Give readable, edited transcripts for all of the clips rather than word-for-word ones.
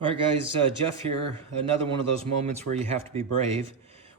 All right, guys, Jeff here. Another one of those moments where you have to be brave.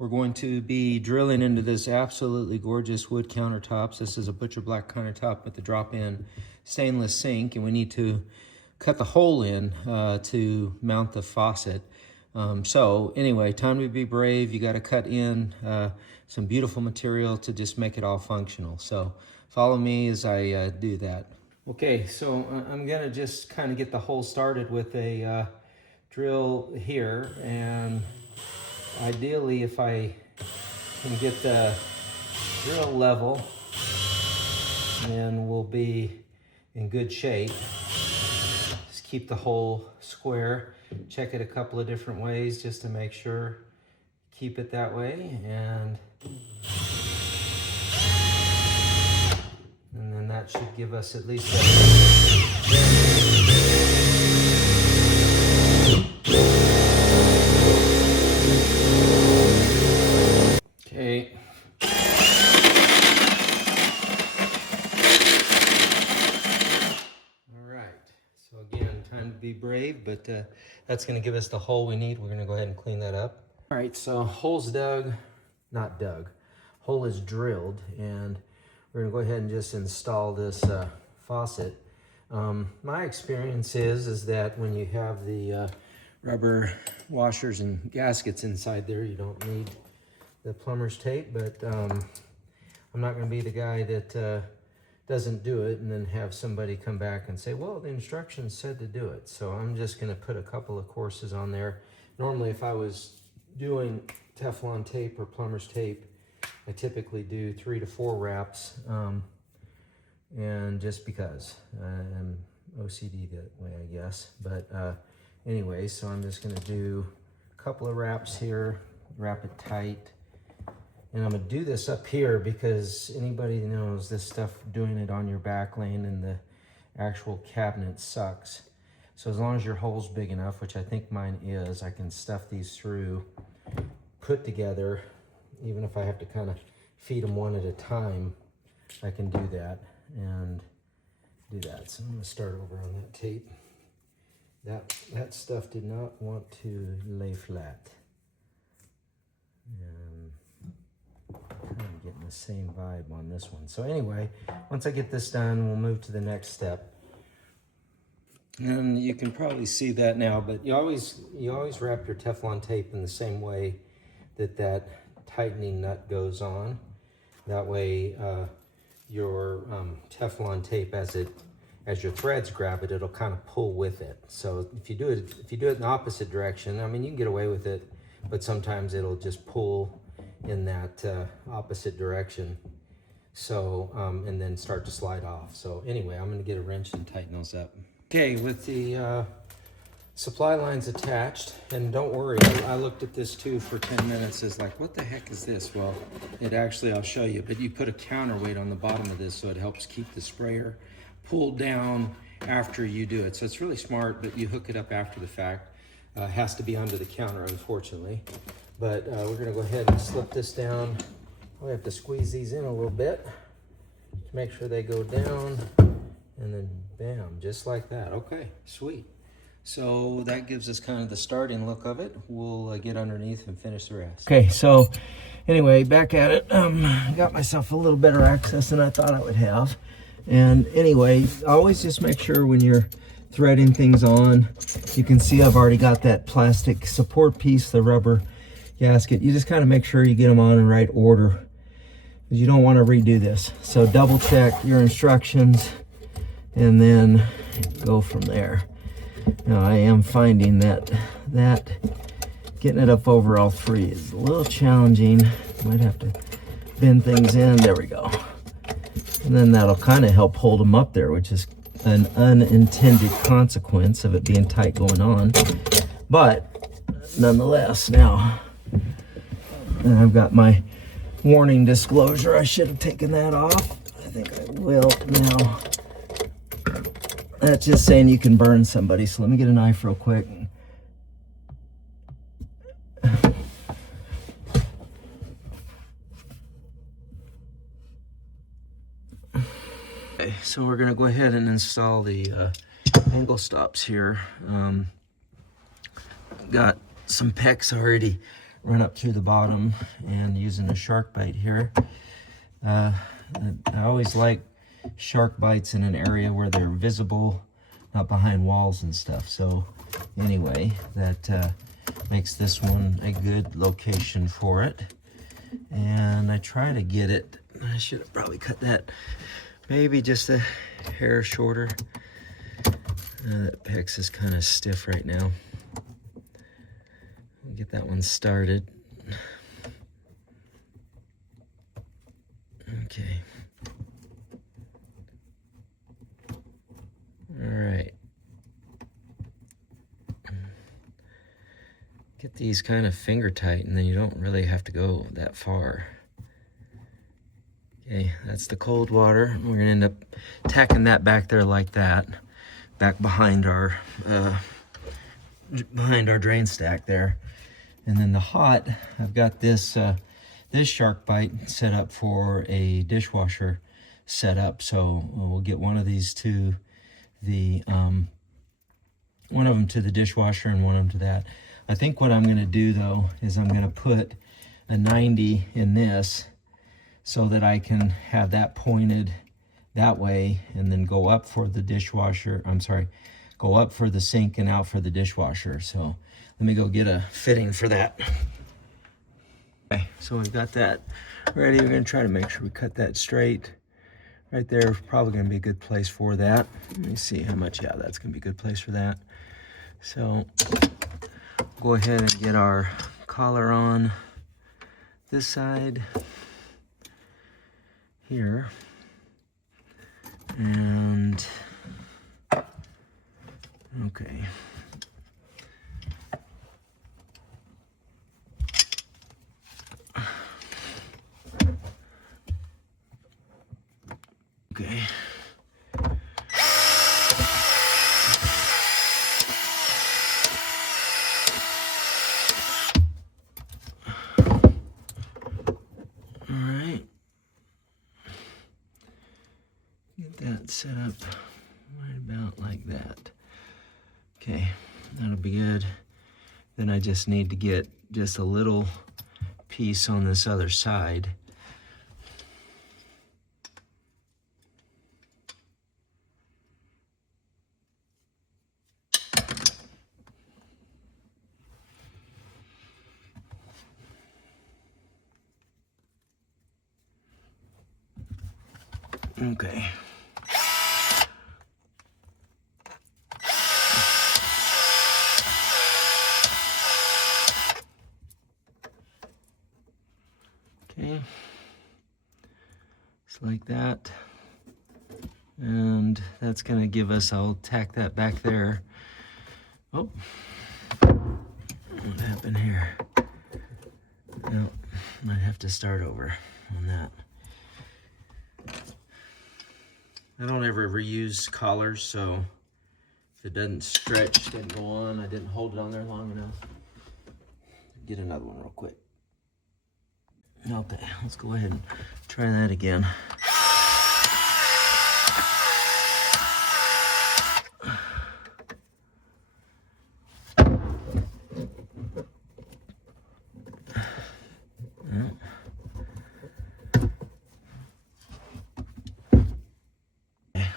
We're going to be drilling into this absolutely gorgeous wood countertops. This is a butcher black countertop with the drop-in stainless sink, and we need to cut the hole in to mount the faucet. So anyway, time to be brave. You got to cut in some beautiful material to just make it all functional. So follow me as I do that. Okay, so I'm gonna just kind of get the hole started with a drill here, and ideally if I can get the drill level, then we'll be in good shape. Just keep the hole square. Check it a couple of different ways just to make sure. Keep it that way, and then that should give us at least okay. All right, so again, time to be brave, but that's going to give us the hole we need. We're going to go ahead and clean that up. All right, so hole's dug, not dug. Hole is drilled, and we're going to go ahead and just install this faucet. My experience is that when you have the rubber washers and gaskets inside there, you don't need the plumber's tape, but I'm not going to be the guy that doesn't do it and then have somebody come back and say, well, the instructions said to do it. So I'm just going to put a couple of courses on there. Normally, if I was doing Teflon tape or plumber's tape, I typically do 3 to 4 wraps, and just because I'm OCD that way, I guess. But anyway, so I'm just going to do a couple of wraps here, wrap it tight. And I'm going to do this up here because anybody knows this stuff, doing it on your back lane and the actual cabinet sucks. So as long as your hole's big enough, which I think mine is, I can stuff these through, put together. Even if I have to kind of feed them one at a time, I can do that and do that. So I'm going to start over on that tape. That stuff did not want to lay flat. And kind of getting the same vibe on this one. So anyway, once I get this done, we'll move to the next step. And you can probably see that now, but you always wrap your Teflon tape in the same way that tightening nut goes on. That way your Teflon tape, as your threads grab it, it'll kind of pull with it. So if you do it in the opposite direction, I mean, you can get away with it, but sometimes it'll just pull in that opposite direction. So and then start to slide off. So anyway, I'm going to get a wrench and tighten those up. Okay, with the supply lines attached, and don't worry, I looked at this too for 10 minutes. It's like, what the heck is this? Well, it actually, I'll show you, but you put a counterweight on the bottom of this so it helps keep the sprayer pulled down after you do it. So it's really smart, but you hook it up after the fact. It has to be under the counter, unfortunately. But we're gonna go ahead and slip this down. We have to squeeze these in a little bit to make sure they go down, and then bam, just like that. Okay, sweet. So that gives us kind of the starting look of it. We'll get underneath and finish the rest. Okay, so anyway, back at it. Got myself a little better access than I thought I would have. And anyway, always just make sure when you're threading things on, you can see I've already got that plastic support piece, the rubber gasket. You just kind of make sure you get them on in right order, because you don't want to redo this. So double check your instructions and then go from there. Now I am finding that getting it up over all three is a little challenging. Might have to bend things in. There we go. And then that'll kind of help hold them up there, which is an unintended consequence of it being tight going on. But nonetheless, now, and I've got my warning disclosure. I should have taken that off. I think I will now. That's just saying you can burn somebody. So let me get a knife real quick. Okay, so we're gonna go ahead and install the angle stops here. got some pecks already run up through the bottom, and using a shark bite here. I always like shark bites in an area where they're visible, not behind walls and stuff. So anyway, that makes this one a good location for it. And I try to get it, I should have probably cut that maybe just a hair shorter. That pex is kind of stiff right now. We'll get that one started. Okay. All right. Get these kind of finger tight, and then you don't really have to go that far. Okay, that's the cold water. We're gonna end up tacking that back there like that, back behind our drain stack there. And then the hot, I've got this this shark bite set up for a dishwasher setup. So we'll get one of these to the one of them to the dishwasher and one of them to that. I think what I'm going to do though is I'm going to put a 90 in this so that I can have that pointed that way and then go up for the dishwasher. I'm sorry, go up for the sink and out for the dishwasher. So let me go get a fitting for that. Okay, so we've got that ready. We're going to try to make sure we cut that straight. Right there, probably going to be a good place for that. Let me see how much, yeah, that's going to be a good place for that. So go ahead and get our collar on this side here. And, okay. Okay. All right. Get that set up right about like that. Okay, that'll be good. Then I just need to get just a little piece on this other side. Okay. Okay. Just like that. And that's gonna give us, I'll tack that back there. Oh, what happened here? No, might have to start over on that. I don't ever reuse collars, so if it doesn't stretch, it didn't go on, I didn't hold it on there long enough. Get another one real quick. Okay, let's go ahead and try that again.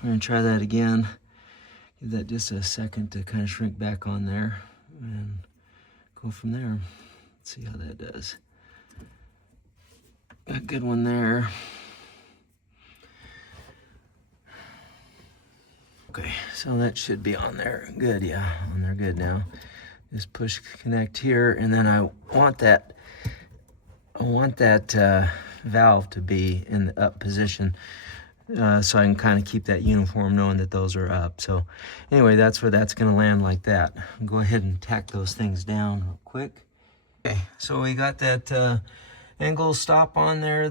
We're gonna try that again. Give that just a second to kind of shrink back on there and go from there. Let's see how that does. Got a good one there. Okay, so that should be on there. Good, yeah, on there good now. Just push connect here, and then I want that valve to be in the up position. So I can kind of keep that uniform knowing that those are up. So anyway, that's where that's going to land like that. I'll go ahead and tack those things down real quick. Okay, so we got that angle stop on there,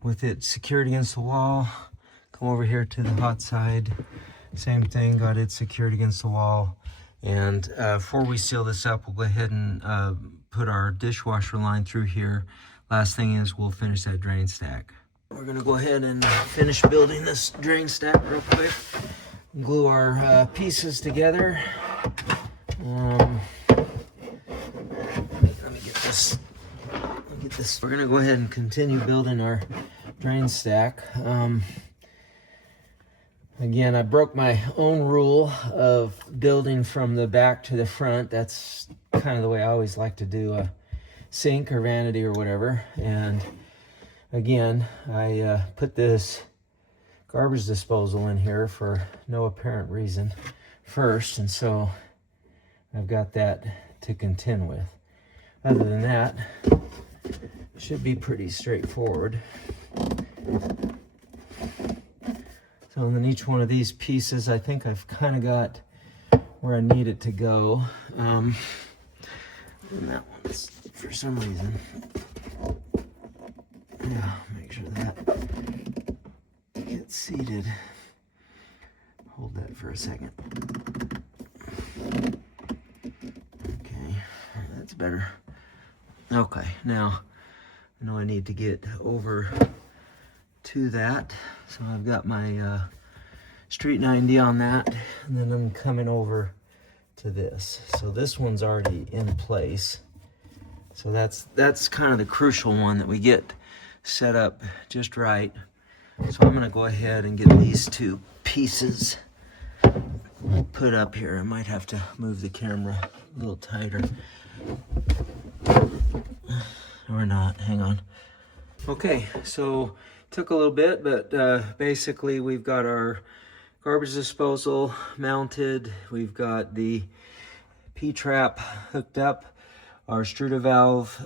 with it secured against the wall. Come over here to the hot side. Same thing, got it secured against the wall. And before we seal this up, we'll go ahead and put our dishwasher line through here. Last thing is we'll finish that drain stack. We're gonna go ahead and finish building this drain stack real quick. Glue our pieces together. Let me get this. We're gonna go ahead and continue building our drain stack. Again, I broke my own rule of building from the back to the front. That's kind of the way I always like to do a sink or vanity or whatever. And again, I put this garbage disposal in here for no apparent reason first, and so I've got that to contend with. Other than that, it should be pretty straightforward. So in each one of these pieces, I think I've kind of got where I need it to go. And that one's, for some reason, yeah, make sure that gets seated. Hold that for a second. Okay, that's better. Okay, now I know I need to get over to that. So I've got my Street 90 on that, and then I'm coming over to this. So this one's already in place. So that's kind of the crucial one, that we get set up just right. So I'm gonna go ahead and get these two pieces put up here. I might have to move the camera a little tighter. Or not, hang on. Okay, so took a little bit, but basically we've got our garbage disposal mounted. We've got the P-trap hooked up, our extruder valve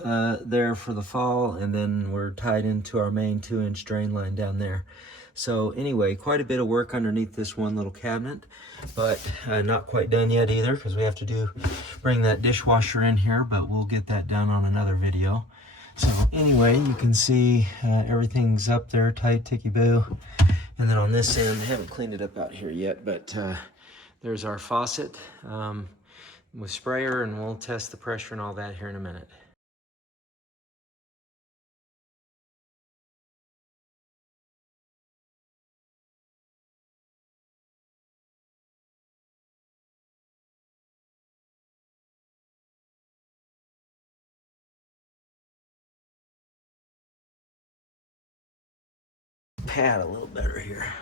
there for the fall, and then we're tied into our main 2-inch drain line down there. So anyway, quite a bit of work underneath this one little cabinet, but not quite done yet either, because we have to bring that dishwasher in here, but we'll get that done on another video. So anyway, you can see everything's up there, tight, ticky-boo. And then on this end, I haven't cleaned it up out here yet, but there's our faucet with sprayer, and we'll test the pressure and all that here in a minute. Pad a little better here.